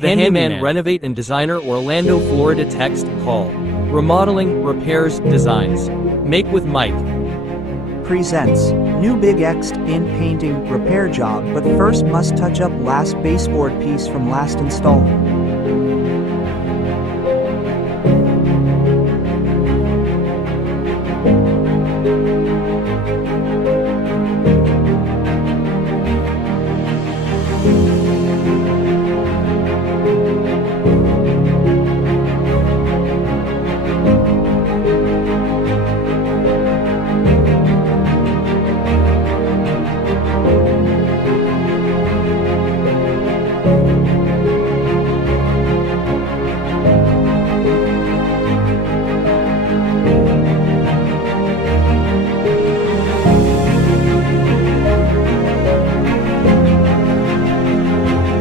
The Handyman Renovate and Designer Orlando, Florida. Text, call. Remodeling, repairs, designs. Make with Mike. Presents new big X in painting repair job, but first must touch up last baseboard piece from last install.